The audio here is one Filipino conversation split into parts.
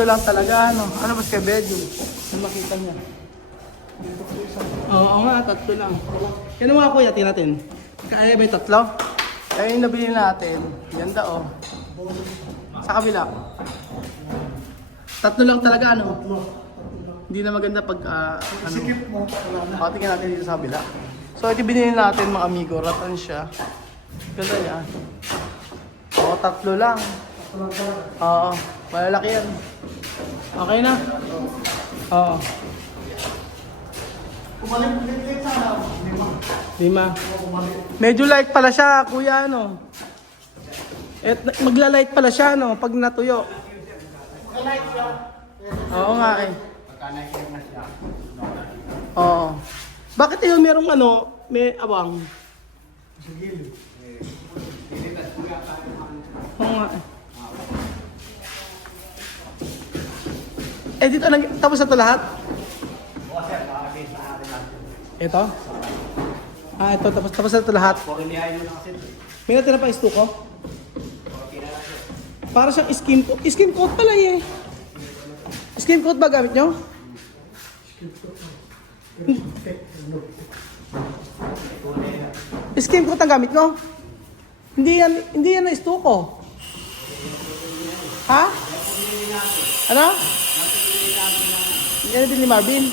tatlo lang talaga, ano? Ano ba siya bedroom? Ano makita niya? Oo nga, tatlo lang. Yan mga kuya, tingnan natin. Kaya ba yung tatlo? Kaya yung nabili natin, ganda oh. Sa kabila. Tatlo lang talaga, ano? Hindi na maganda pag, ano. Tingnan natin dito sa kabila. So, ito binili natin mga amigo, ratan siya. Ganda niya. Oo, tatlo lang. Oo, malalaki yan. Okay na? Oo. Lima. Medyo light pala siya, kuya, ano? Magla-light pala siya, no? Pag natuyo. Oo nga eh. Oo. Bakit yun merong ano, may abang? Oo nga eh. Eh dito, tapos na ito lahat? Ito? Ah, ito, tapos na ito lahat. May natira pa istuko? Para siyang skin coat. Skin coat pala eh. Skin coat ba gamit nyo? Skin coat ang gamit nyo? Hindi yan na istuko. Ha? Ano? Yan din ni Marvin.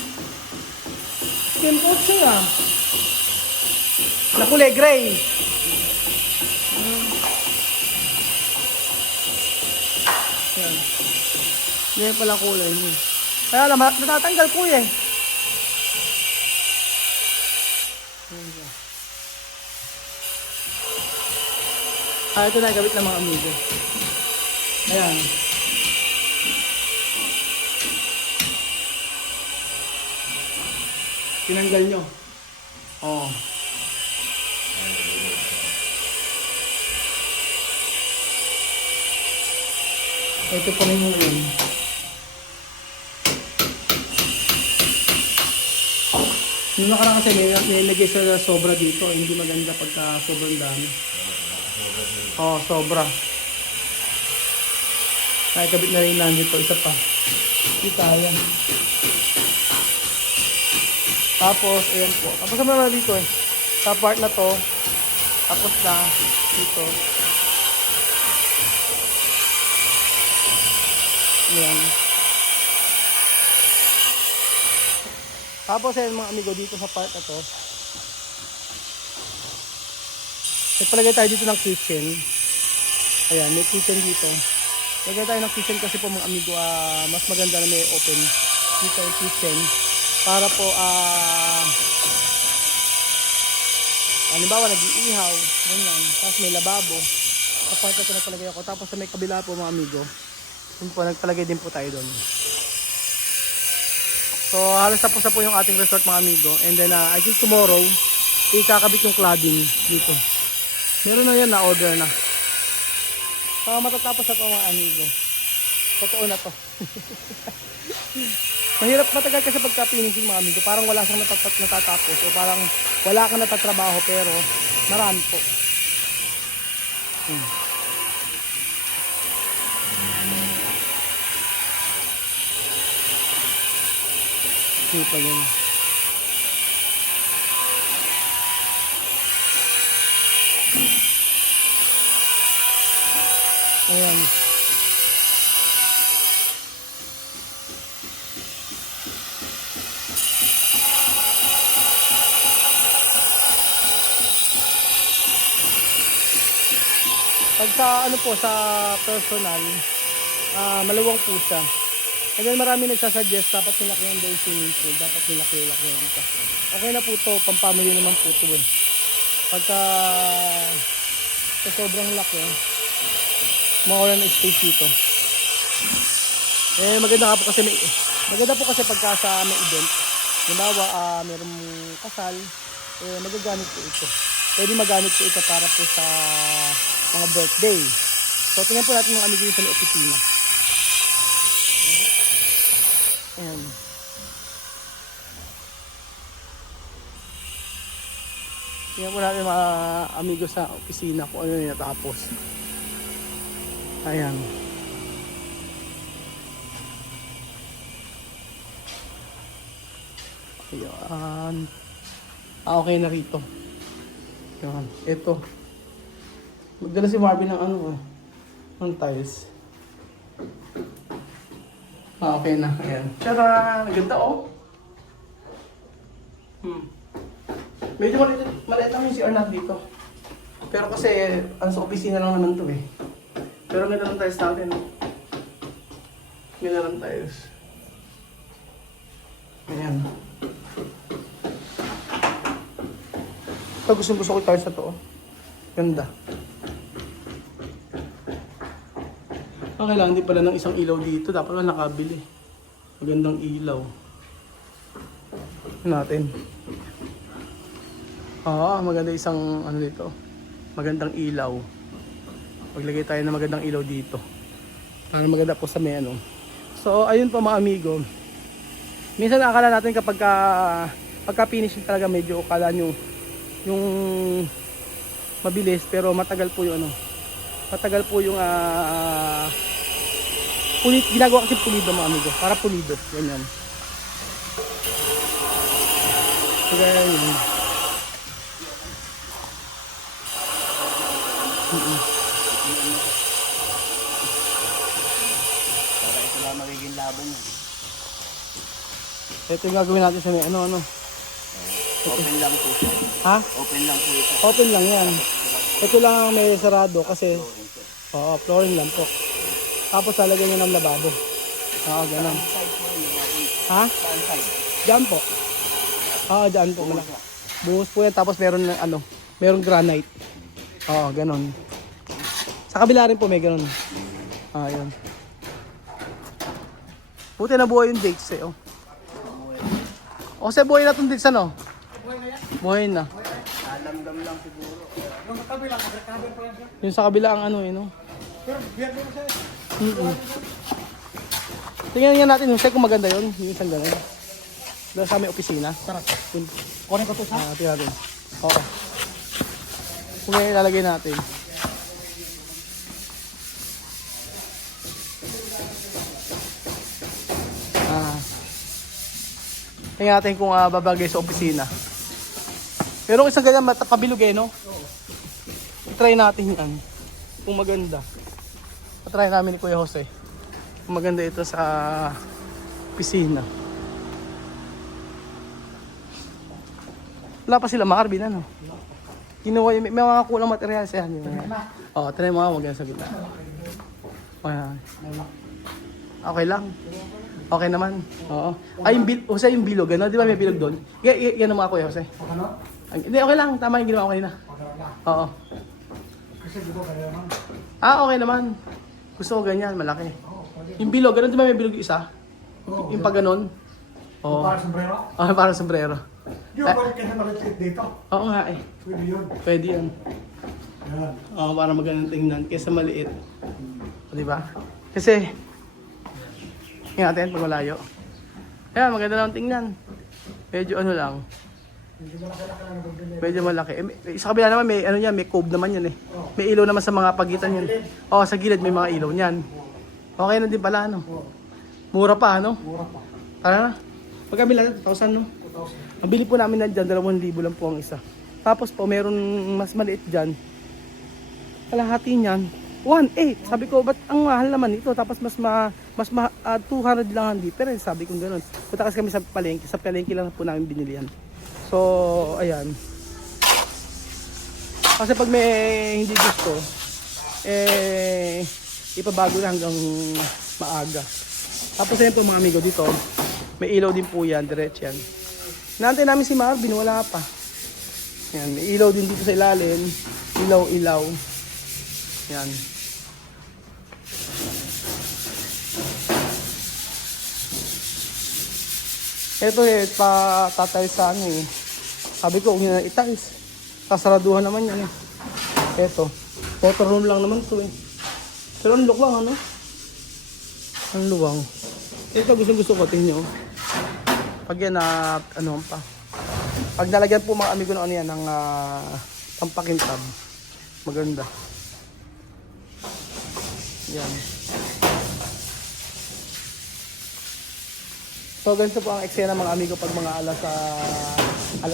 Skin coat siya. Na kulay gray. Yan. Yan pala kulay niya. Kaya alam, natatanggal ko eh. Ito na gamit ng mga amigo. Ayan. Tinanggal nyo. Oo. Ito pa rin yung yun. Nung nakaraan kasi may lagay sa sobra dito. Hindi maganda pagka sobrang dami. Oo, sobra. Nakikabit na rin nandito. Isa pa. Kita yan. Tapos, ayan po. Tapos naman na dito eh. Sa part na to. Tapos na dito. Ayan. Tapos ayan mga amigo dito sa part na to. Nagpalagay tayo dito ng kitchen. Ayan, may kitchen dito. Lagay tayo ng kitchen kasi po mga amigo, mas maganda na may open dito yung kitchen. Para po, halimbawa nag-iihaw, ganyan. Tapos may lababo. Sa part na ito nagpalagay ako. Tapos sa may kabila po mga amigo, yun po, nagpalagay din po tayo doon. So halos tapos na po yung ating resort mga amigo. And then I think tomorrow, ikakabit yung cladding dito. Meron na yan, na-order na. So matatapos na po mga amigo. Totoo na to. Mahirap matagal kasi pagka-finishing mga amigo. Parang wala siyang natatapos. O parang wala kang natatrabaho pero marami po. Kita nyo. Ayan. Pag sa ano po sa personal, maluwang po siya. And then marami nagsasuggest dapat nilakihan daw yung swimming pool, dapat nilakihan ito. Okay na po to, pampamilya naman po ito eh. Pagka sa sobrang laki, mawalan ng space dito. Eh maganda nga po kasi maganda po kasi pagka sa may event, halimbawa mayroong kasal, magagamit po ito. Pwede magamit po ito para po sa mga birthday. So tingnan po natin mga amigo sa opisina. Ayan. Tingnan po natin mga amigo sa opisina kung ano yung natapos. Ayan. Ayan. Okay na rito. Ayan. Ito. Magdala si Marvin ng ano ng tiles. Okay na. Ayan. Tara! Ganda Medyo maliit lang yung CR natin dito. Pero kasi, sa opisina lang naman to Pero ganda lang tiles natin. Ganda lang tiles. Ayan. Ito gusto ko tiles na to. Ganda. Okay lang, hindi pala ng isang ilaw dito. Dapat wala nakabili. Magandang ilaw. Natin. Maganda isang ano dito. Magandang ilaw. Maglagay tayo ng magandang ilaw dito. Para maganda po sa may ano. So, ayun po mga amigo. Minsan akala natin kapag pagka finishing talaga medyo akala nyo yung mabilis pero matagal po yung ano. Matagal po yung ginagawa kasi pulido mga amigo. Para pulido. Ganyan. Ganyan. Para ito lang magiging laban niya. Ito yung gagawin natin sa may ano. Open lang po siya. Ha? Open lang po ito. Open lang yan. Ito lang ang may sarado kasi flooring lang po. Tapos lalagyan nyo ng lababo. Ganun. Ha? Saan side? Diyan po. Diyan po. Buhos po yan. Tapos meron merong granite. Ganun. Sa kabila rin po may ganun. Yun. Buti na buhay yung dates Kasi buhay na itong dates Buhay na. Alamdam lang siguro. Yung sa kabila ang Tingnan nga natin yung kung maganda yun. Yung isang ganun. Doon sa aming opisina. Tara. Kunin ko ito sa? Tingnan natin. Oo. Kung ilalagay natin. Tingnan natin kung babagay sa opisina. Pero isang ganyan pabilog no? Try natin yan. Kung maganda. Try namin ni Kuya Jose. Kung maganda ito sa opisina. Wala pa sila Marvin Kinuha yung may mga kulang materials yan. Try mo maganda sa gitna. Okay lang. Okay naman. Oo. Jose, yung bilog, di ba may bilog doon? Yan ang mga Kuya Jose. Hindi, okay lang. Tama yung ginawa ko kanina. Oo. Kasi di ba kaya naman? Okay naman. Gusto ko ganyan, malaki. Yung bilog, ganun di ba may bilog yung isa? Yung pag ganun? Oo. Para sombrero? Parang sombrero. Di ba balik kasi maliit dito? Oo nga Pwede yun. Pwede yan. Yan. Para magandang tingnan kaysa maliit. Di ba? Kasi, tingnan natin pag malayo. Ayan, maganda lang tingnan. Medyo lang. Medyo malaki. Sa kabila naman may may cove naman yan May ilaw naman sa mga pagitan yan. Sa gilid may mga ilaw niyan. Okay na din pala Mura pa Mura pa. Tara na. Pagkabila 2,000 2,000. Ang bili po namin na dyan 2,000 lang po ang isa. Tapos po meron mas maliit dyan. Kalahati niyan 1,800. Sabi ko ba't ang mahal naman ito? Tapos 200 lang ang difference. Sabi ko gano'n. Punta kasi kami sa palengke. Sa palengke lang po namin binili yan. So, ayan. Kasi pag may hindi gusto, ipabago na hanggang maaga. Tapos ayan po mga amigo dito, may ilaw din po yan, diretso yan. Naantay namin si Marvin, wala pa. Ayan, may ilaw din dito sa ilalim. Ilaw. Ayan. Ito patatay sa Sabi ko, huwag nyo na itiles. Kasaraduhan naman yan Ito. Photo room lang naman to Pero ang luwang Ang luwang. Ito gusto ko, tingin nyo. Pag yan pa. Pag nalagyan po mga amigo ng ng pampakintab. Maganda. Yan. So ganito po ang eksena mga amigo pag mga alas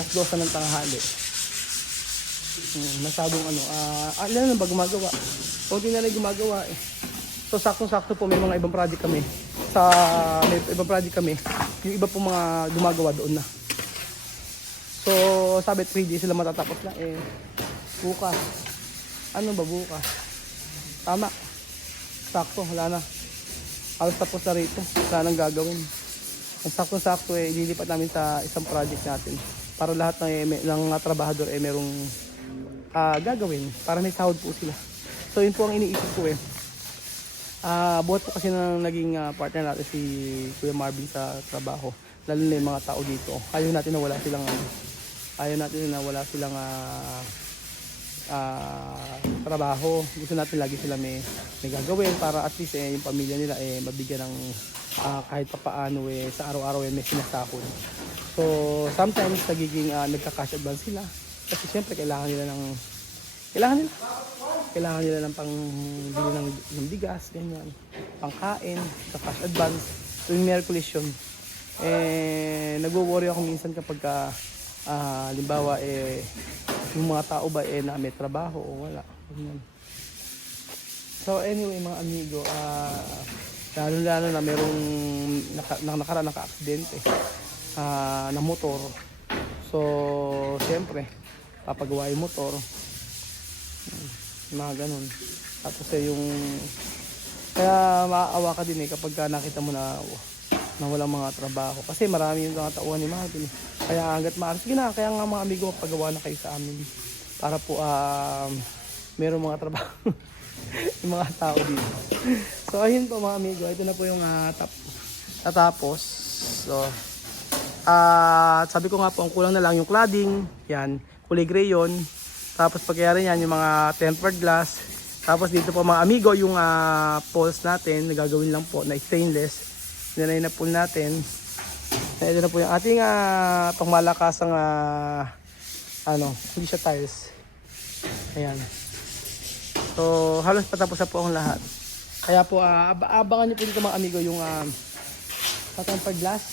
12 ng tanghali. Masyadong ilan na ba gumagawa? Kunti na rin gumagawa eh. So saktong-sakto po may mga ibang project kami. May ibang project kami. Yung iba po mga gumagawa doon na. So sabi 3 days sila matatapos na eh. Bukas. Ano ba bukas? Tama. Sakto, wala na. Halos tapos na rito. Wala nang gagawin. Ang sakto-sakto eh, ililipat namin sa isang project natin. Para lahat ng trabahador eh merong gagawin. Para may sahod po sila. So yun po ang iniisip ko eh. Buhat po kasi na naging partner natin si Kuya Marvin sa trabaho. Lalo na yung mga tao dito. Ayaw natin na wala silang trabaho. Gusto natin lagi sila may gagawin para at least yung pamilya nila mabigyan ng kahit papaano sa araw-araw may sinasahod. So sometimes nagiging nagka-cash advance sila kasi syempre kailangan nila ng pangbili ng bigas, ganyan, pangkain, sa cash advance. Tuwing Miyerkules yun. Nagwo-worry ako minsan kapag halimbawa yung mga tao ba na may trabaho o wala. Ganyan. So anyway mga amigo, lalo na merong nakaraan naka-aksidente na motor. So siyempre papagawa yung motor, mga ganun. Tapos kaya maaawa ka din kapag nakita mo na walang mga trabaho. Kasi marami yung mga tauhan ni Marvin. Kaya hanggat maaari, sige na, kaya nga mga amigo, pagawa na kayo sa amin. Para po merong mga trabaho yung mga tao dito. So ayun po mga amigo, ito na po yung tatapos. So sabi ko nga po, ang kulang na lang yung cladding, yan, kulay gray yun. Tapos pagkayari yan, yung mga tempered glass. Tapos dito po mga amigo, yung poles natin, nagagawin lang po na stainless. Nilay na po natin. Ito na po yung ating pangmalakasang hindi siya tiles. Ayan. So halos patapos na po ang lahat. Kaya po abangan niyo po dito mga amigo yung tempered glass.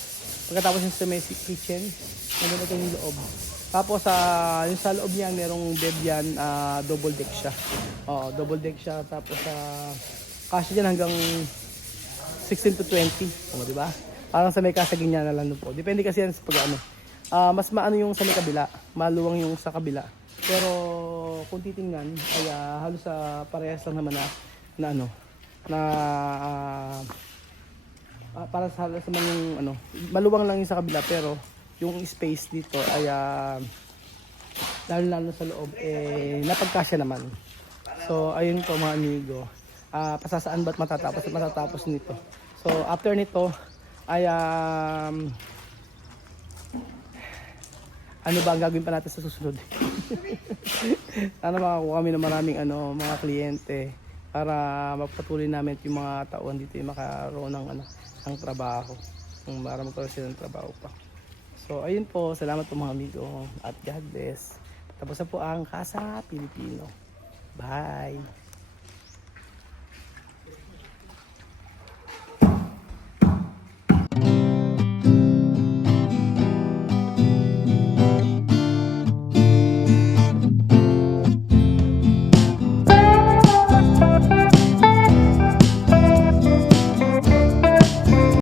Pagkatapos yung sa kitchen, nandun ito yung loob. Tapos yung sa loob niya merong bed yan, double deck siya. Double deck siya. Tapos kasya dyan hanggang 16 to 20, di ba? Parang sa may kasagin niya na lang po. Depende kasi yan sa mas maano yung sa may kabila, maluwang yung sa kabila. Pero kung titingnan ay halos parehas lang naman para sa halos naman yung maluwang lang yung sa kabila, pero yung space dito ay lalo sa loob napagkasya naman. So ayun po mga amigo, pasasaan ba't matatapos nito. So after nito ay ano ba ang gagawin pa natin sa susunod? Sana makakuha kami ng maraming mga kliyente para mapatuloy namin yung mga tauhan dito yung makaroon ng trabaho, para magkaroon sila ng trabaho pa. So ayun po, salamat po mga amigo at God bless. Tapos na po ang Casa Pilipino. Bye!